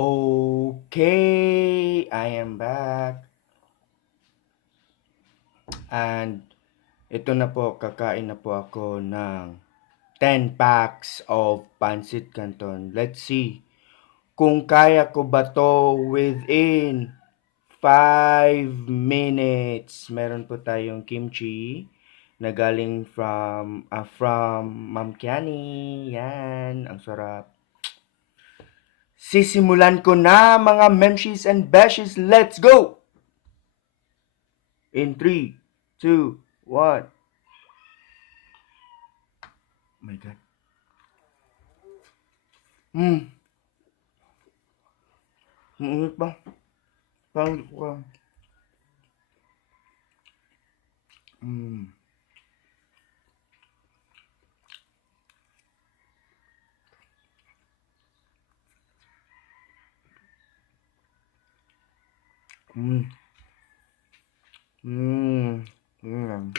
Okay, I am back. And ito na po, kakain na po ako ng 10 packs of Pancit Canton. Let's see kung kaya ko ba to within 5 minutes. Meron po tayong kimchi na galing from Ma'am Kiani. Yan, ang sarap. Sisimulan ko na mga memshies and beshies. Let's go! In 3, 2, 1. Oh my God. Hmm. Mainit pa. Parang hindi ko ka. Hmm. Hmm. Hmm. Hmm.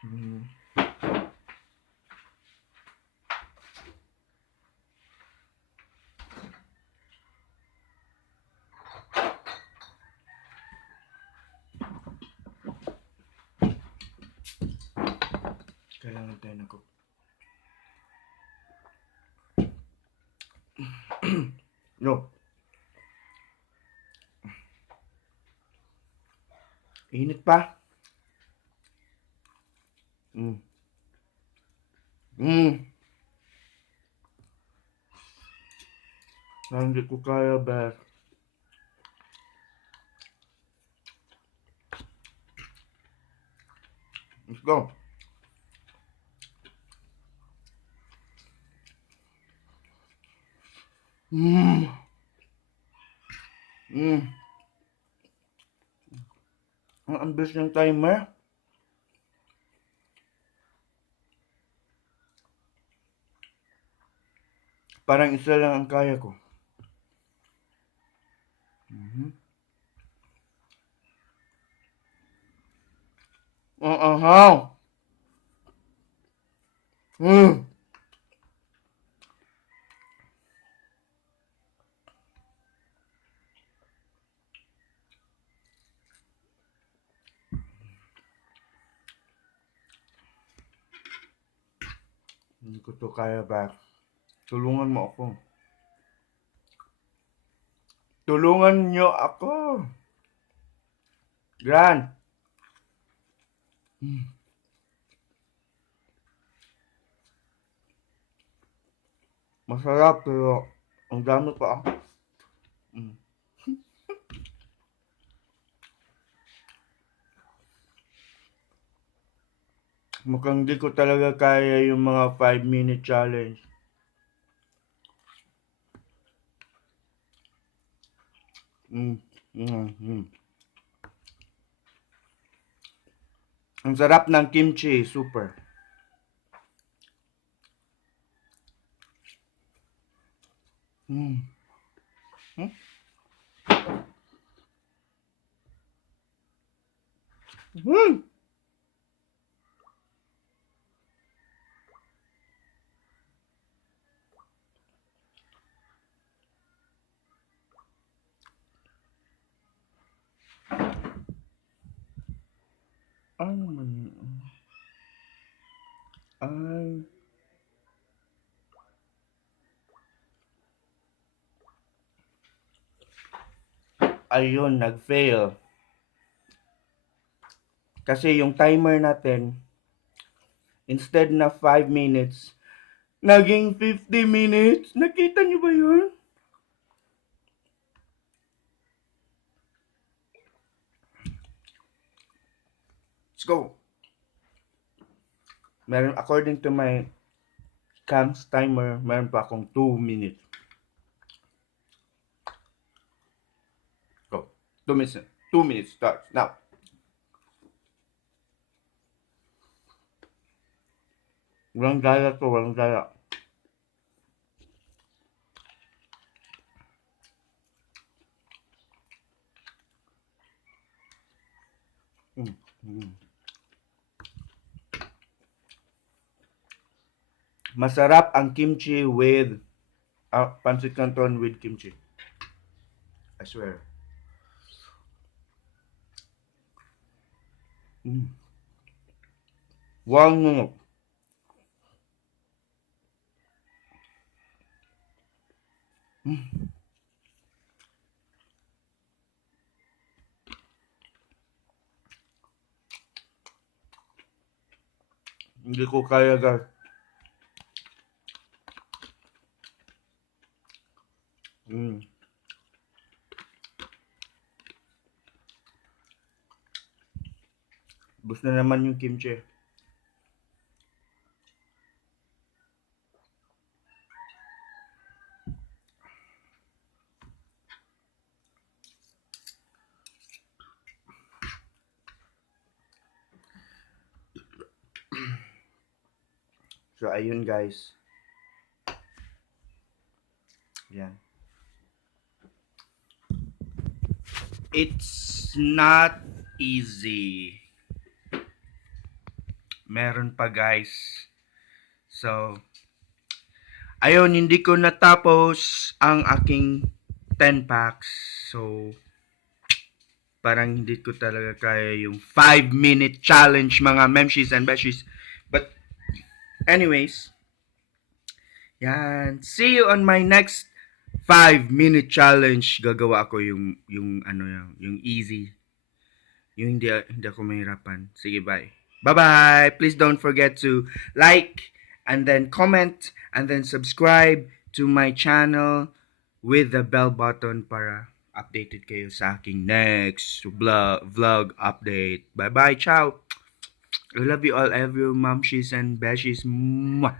Hmm. Kailangan tayo na ko. No. Init pa. Hmm. Hmm. Hindi ko kaya, Beth. Let's go. Hmm. Hmm. Ang ambis ng timer. Parang isa lang ang kaya ko. Mhm. Ang anghang. Hmm. Hindi ko to kaya, Beth. Tulungan mo ako. Tulungan nyo ako. Gran. Hmm. Masarap pero ang dami pa. Mm. Mukhang di ko talaga kaya yung mga 5-minute challenge. Mm. Mm. Mm. Ang sarap ng kimchi, super. Mm. Hmm? Mm. Ano man yun? Ay, ayun, nag-fail. Kasi yung timer natin, instead na 5 minutes, naging 50 minutes. Nakita niyo ba yun? Let's go. Meron, according to my cams timer, meron pa akong 2 minutes. Go. 2 minutes. 2 minutes starts now. Walang daya to, walang daya. Mm. Mm. Masarap ang kimchi with pancit canton with kimchi. I swear. Mm. Wow. Mm. Hindi ko kaya guys. Mm. Bus na naman yung kimchi. So ayun guys. Yan. It's not easy. Meron pa guys. So, ayun, hindi ko natapos ang aking 10 packs. So, parang hindi ko talaga kaya yung 5-minute challenge mga memshies and beshies. But, anyways, yan. See you on my next 5-minute challenge. Gagawa ako yung ano yung easy. Yung hindi ako mahirapan. Sige, bye. Bye-bye. Please don't forget to like and then comment and then subscribe to my channel with the bell button para updated kayo sa aking next vlog update. Bye-bye. Ciao. I love you all, every momshies and beshies. Mwah.